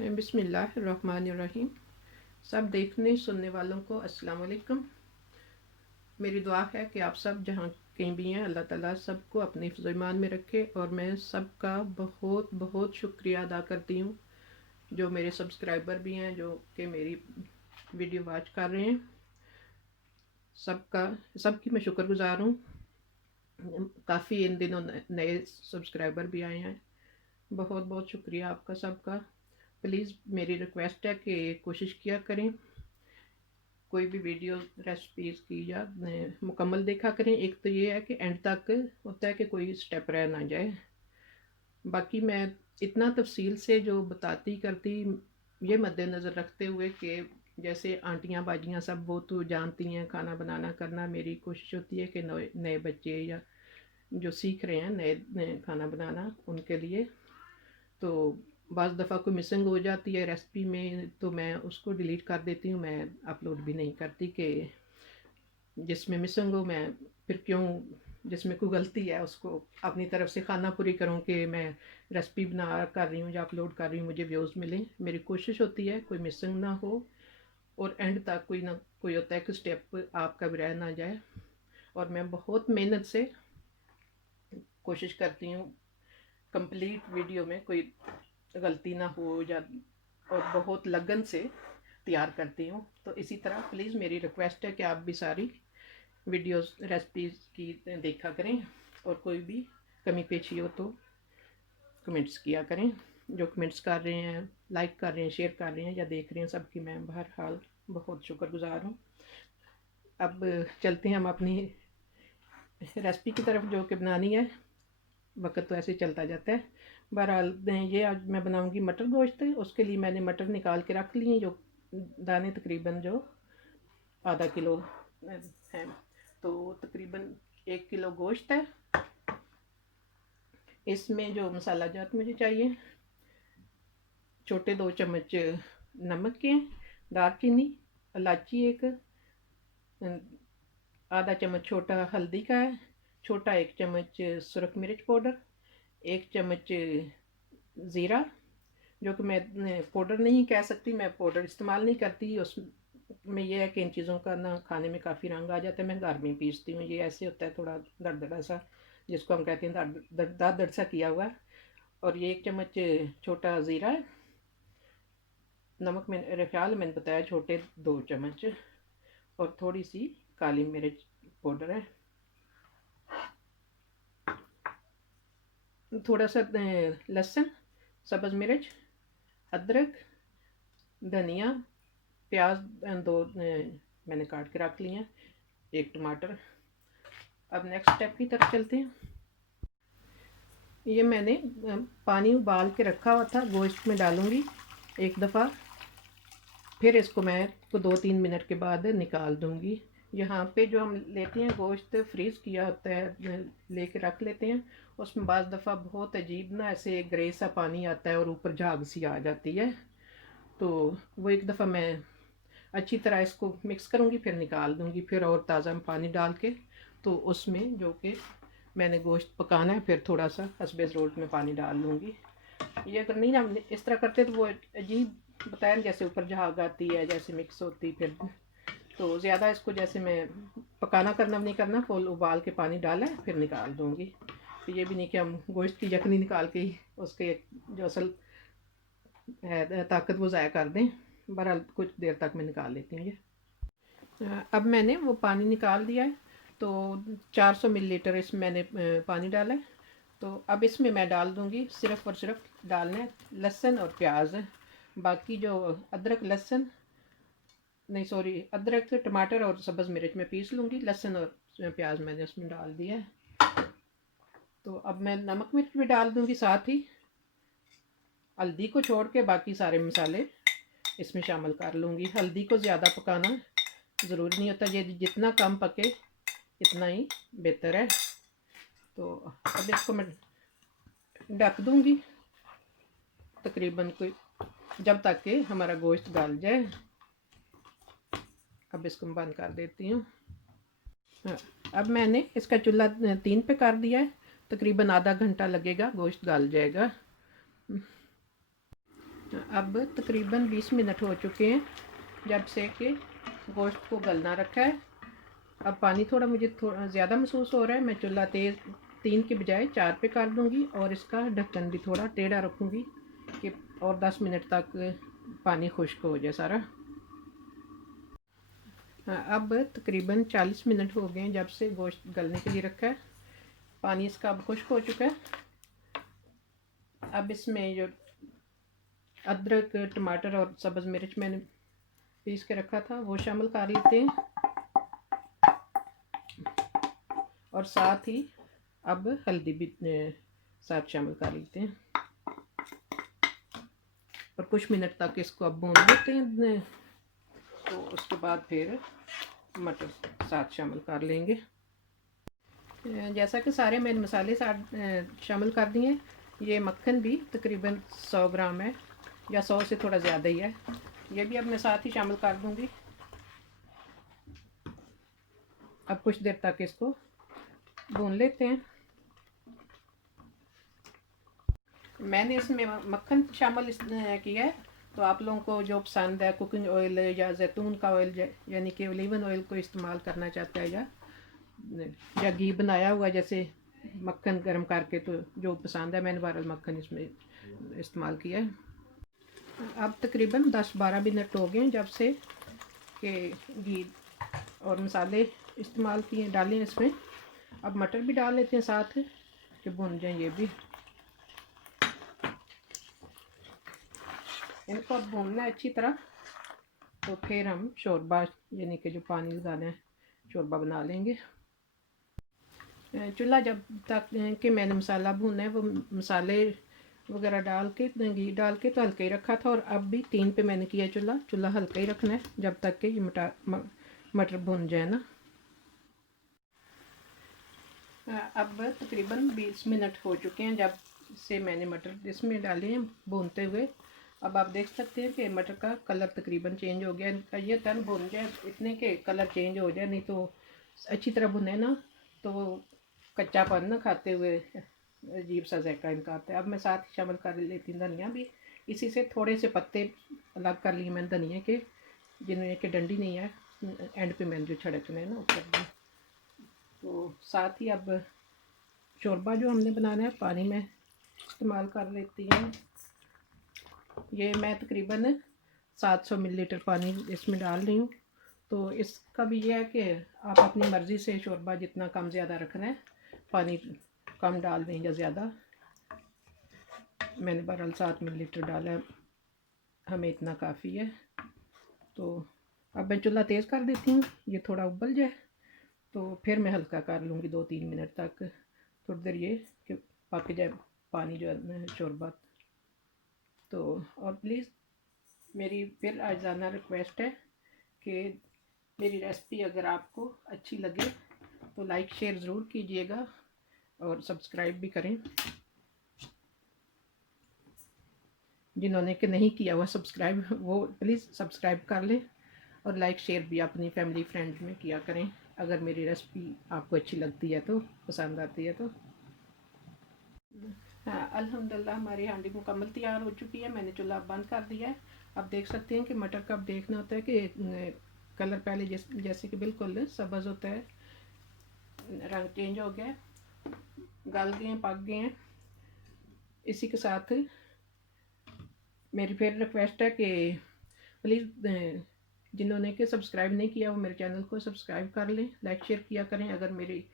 बिस्मिल्लाहिर्रहमानिर्रहीम। सब देखने सुनने वालों को अस्सलाम वालेकुम। मेरी दुआ है कि आप सब जहाँ कहीं भी हैं, अल्लाह ताला सबको अपने हिफ्ज़-ए-ईमान में रखे। और मैं सबका बहुत बहुत शुक्रिया अदा करती हूँ जो मेरे सब्सक्राइबर भी हैं, जो कि मेरी वीडियो वॉच कर रहे हैं। सबकी मैं शुक्रगुजार हूँ। काफ़ी इन दिनों नए सब्सक्राइबर भी आए हैं। बहुत बहुत शुक्रिया आपका सबका। प्लीज़ मेरी रिक्वेस्ट है कि कोशिश किया करें, कोई भी वीडियो रेसिपीज़ की या मुकम्मल देखा करें। एक तो ये है कि एंड तक होता है कि कोई स्टेप रह ना जाए। बाकी मैं इतना तफसील से जो बताती करती, ये मद्देनज़र रखते हुए कि जैसे आंटियाँ बाजियाँ सब वो तो जानती हैं खाना बनाना करना। मेरी कोशिश होती है कि नए नए बच्चे या जो सीख रहे हैं नए खाना बनाना, उनके लिए तो बाज़ दफ़ा कोई मिसिंग हो जाती है रेसिपी में, तो मैं उसको डिलीट कर देती हूँ। मैं अपलोड भी नहीं करती कि जिसमें मिसिंग हो मैं फिर क्यों, जिसमें कोई गलती है उसको अपनी तरफ से खाना पूरी करूँ कि मैं रेसिपी बना कर रही हूँ या अपलोड कर रही हूँ, मुझे व्यूज़ मिलें। मेरी कोशिश होती है कोई मिसिंग ना हो और एंड तक कोई ना कोई होता है कि स्टेप आपका भी रह ना जाए। और मैं बहुत मेहनत से कोशिश करती हूँ कंप्लीट वीडियो में कोई गलती ना हो, या और बहुत लगन से तैयार करती हूँ। तो इसी तरह प्लीज़ मेरी रिक्वेस्ट है कि आप भी सारी वीडियोस रेसिपीज़ की देखा करें, और कोई भी कमी पेशी हो तो कमेंट्स किया करें। जो कमेंट्स कर रहे हैं, लाइक कर रहे हैं, शेयर कर रहे हैं या देख रहे हैं, सबकी मैं बहरहाल बहुत शुक्रगुजार हूँ। अब चलते हैं हम अपनी रेसिपी की तरफ जो कि बनानी है। वक्त तो ऐसे चलता जाता है। बहरहाल ये आज मैं बनाऊंगी मटर गोश्त। उसके लिए मैंने मटर निकाल के रख लिए, जो दाने तकरीबन जो आधा किलो हैं। तो तकरीबन 1 किलो गोश्त है। इसमें जो मसाला जात मुझे चाहिए, छोटे 2 चम्मच नमक के, दालचीनी, इलायची एक, आधा चम्मच छोटा हल्दी का है, छोटा 1 चम्मच सुरख मिर्च पाउडर, 1 चम्मच ज़ीरा, जो कि मैं पाउडर नहीं कह सकती, मैं पाउडर इस्तेमाल नहीं करती। उसमें यह है कि इन चीज़ों का ना खाने में काफ़ी रंग आ जाता है। मैं घर में पीसती हूँ। ये ऐसे होता है थोड़ा दरदरा सा, जिसको हम कहते हैं दरदर सा किया हुआ। और ये 1 चम्मच छोटा ज़ीरा है। नमक मेरे ख्याल मैंने बताया छोटे 2 चम्मच, और थोड़ी सी काली मिर्च पाउडर है। थोड़ा सा लहसुन, सब्ज़ मिर्च, अदरक, धनिया, प्याज 2 मैंने काट के रख लिए हैं, 1 टमाटर। अब नेक्स्ट स्टेप की तरफ चलते हैं। ये मैंने पानी उबाल के रखा हुआ था, गोश्त में डालूंगी एक दफ़ा, फिर इसको मैं 2-3 मिनट के बाद निकाल दूंगी। यहाँ पे जो हम लेते हैं गोश्त फ्रीज़ किया होता है, लेके रख लेते हैं, उसमें बाज़ दफ़ा बहुत अजीब ना ऐसे ग्रे सा पानी आता है और ऊपर झाग सी आ जाती है। तो वो एक दफ़ा मैं अच्छी तरह इसको मिक्स करूँगी, फिर निकाल दूँगी, फिर और ताज़ा पानी डाल के तो उसमें जो कि मैंने गोश्त पकाना है, फिर थोड़ा सा हस्बे ज़रूरत में पानी डाल दूँगी। ये अगर नहीं ना इस तरह करते तो वो अजीब बताया, जैसे ऊपर झाग आती है, जैसे मिक्स होती, फिर तो ज़्यादा इसको जैसे मैं पकाना करना नहीं करना, फुल उबाल के पानी डाला है फिर निकाल दूँगी। तो ये भी नहीं कि हम गोश्त की यखनी निकाल के ही उसके जो असल है ताकत वो ज़ाया कर दें। बहरहाल कुछ देर तक मैं निकाल लेती हूँ ये। अब मैंने वो पानी निकाल दिया है, तो 400 मिलीलीटर इसमें मैंने पानी डाला है। तो अब इसमें मैं डाल दूँगी, सिर्फ़ और सिर्फ डालना है लहसुन और प्याज। बाकी जो अदरक लहसुन नहीं सॉरी अदरक टमाटर और सब्ज़ मिर्च में पीस लूँगी, लहसुन और प्याज मैंने उसमें डाल दिया है। तो अब मैं नमक मिर्च भी डाल दूँगी साथ ही। हल्दी को छोड़ के बाकी सारे मसाले इसमें शामिल कर लूँगी। हल्दी को ज़्यादा पकाना ज़रूरी नहीं होता, ये जितना कम पके इतना ही बेहतर है। तो अब इसको मैं ढक दूँगी तकरीबन कोई जब तक कि हमारा गोश्त गल जाए। अब इसको मैं बंद कर देती हूँ। अब मैंने इसका चूल्हा 3 पे कर दिया है, तकरीबन आधा घंटा लगेगा, गोश्त गल जाएगा। अब तकरीबन 20 मिनट हो चुके हैं जब से कि गोश्त को गलना रखा है। अब पानी थोड़ा मुझे थोड़ा ज़्यादा महसूस हो रहा है। मैं चूल्हा तेज़ 3 के बजाय 4 पे कर दूँगी और इसका ढक्कन भी थोड़ा टेढ़ा रखूँगी कि और 10 मिनट तक पानी खुश्क हो जाए सारा। अब तकरीबन 40 मिनट हो गए हैं जब से गोश्त गलने के लिए रखा है। पानी इसका अब खुश्क हो चुका है। अब इसमें जो अदरक, टमाटर और सब्ज़ मिर्च मैंने पीस के रखा था वो शामिल कर लेते हैं और साथ ही अब हल्दी भी साथ शामिल कर लेते हैं और कुछ मिनट तक इसको अब भून लेते हैं। तो उसके बाद फिर मटर साथ शामिल कर लेंगे। जैसा कि सारे मैंने मसाले साथ शामिल कर दिए। ये मक्खन भी तकरीबन 100 ग्राम है या 100 से थोड़ा ज़्यादा ही है। ये भी अब मैं साथ ही शामिल कर दूंगी। अब कुछ देर तक इसको भून लेते हैं। मैंने इसमें मक्खन शामिल किया है, तो आप लोगों को जो पसंद है कुकिंग ऑयल या जैतून का ऑयल यानी कि ओलिवन ऑयल को इस्तेमाल करना चाहता है या घी बनाया हुआ जैसे मक्खन गर्म करके, तो जो पसंद है मैंने बहरहाल मक्खन इसमें इस्तेमाल किया है। अब तकरीबन 10-12 मिनट हो गए जब से कि घी और मसाले इस्तेमाल किए डालें इसमें। अब मटर भी डाल लेते हैं साथ कि भुन जाए ये भी। इनको अब भूनना है अच्छी तरह, तो फिर हम शोरबा यानी कि जो पानी लगाना है शोरबा बना लेंगे। चूल्हा जब तक कि मैंने मसाला भूना है वो मसाले वगैरह डाल के घी डाल के तो हल्का ही रखा था, और अब भी 3 पे मैंने किया चूल्हा हल्का ही रखना है जब तक कि ये मटर भून जाए ना। अब तकरीबन 20 मिनट हो चुके हैं जब से मैंने मटर इसमें डाले हैं भूनते हुए। अब आप देख सकते हैं कि मटर का कलर तकरीबन चेंज हो गया। इनका ये तन भुन जाए इतने के कलर चेंज हो जाए, नहीं तो अच्छी तरह भुने ना तो कच्चापन ना खाते हुए अजीब सा जायका इनका आता है। अब मैं साथ ही शामिल कर लेती हूँ धनिया भी। इसी से थोड़े से पत्ते अलग कर लिए मैंने धनिया के, जिनमें कि डंडी नहीं है, एंड पे मैंने जो छिड़कने हैं ना ऊपर में। तो साथ ही अब शोरबा जो हमने बनाना है पानी में इस्तेमाल कर लेती हूँ। ये मैं तकरीबन 700 मिलीलीटर पानी इसमें डाल रही हूँ। तो इसका भी ये है कि आप अपनी मर्ज़ी से शोरबा जितना कम ज़्यादा रखना है, पानी कम डाल दें या ज़्यादा। मैंने बहरहाल 7 मिलीलीटर डाला है, हमें इतना काफ़ी है। तो अब मैं चूल्हा तेज़ कर देती हूँ, ये थोड़ा उबल जाए तो फिर मैं हल्का कर लूँगी 2-3 मिनट तक, थोड़ी देर ये कि पक जाए पानी जो है शोरबा। तो और प्लीज़ मेरी फिर आज़ाना रिक्वेस्ट है कि मेरी रेसिपी अगर आपको अच्छी लगे तो लाइक शेयर ज़रूर कीजिएगा और सब्सक्राइब भी करें। जिन्होंने कि नहीं किया हुआ सब्सक्राइब वो प्लीज़ सब्सक्राइब कर लें, और लाइक शेयर भी अपनी फैमिली फ्रेंड्स में किया करें अगर मेरी रेसिपी आपको अच्छी लगती है तो, पसंद आती है तो। हाँ, अल्हम्दुलिल्लाह हमारी हांडी मुकम्मल तैयार हो चुकी है। मैंने चूल्हा बंद कर दिया है। अब देख सकते हैं कि मटर का अब देखना होता है कि कलर पहले जैसे कि बिल्कुल सब्ज़ होता है, रंग चेंज हो गया, गल गए हैं, पक गए हैं। इसी के साथ मेरी फिर रिक्वेस्ट है कि प्लीज़ जिन्होंने कि सब्सक्राइब नहीं किया वो मेरे चैनल को सब्सक्राइब कर लें, लाइक शेयर किया करें। अगर मेरी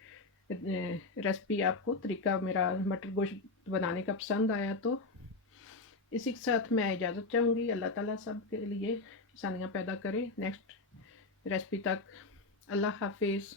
रेसिपी आपको तरीका मेरा मटर गोश्त बनाने का पसंद आया तो इसी के साथ मैं इजाज़त चाहूँगी। अल्लाह ताला सब के लिए आसानियाँ पैदा करे। नेक्स्ट रेसिपी तक अल्लाह हाफिज़।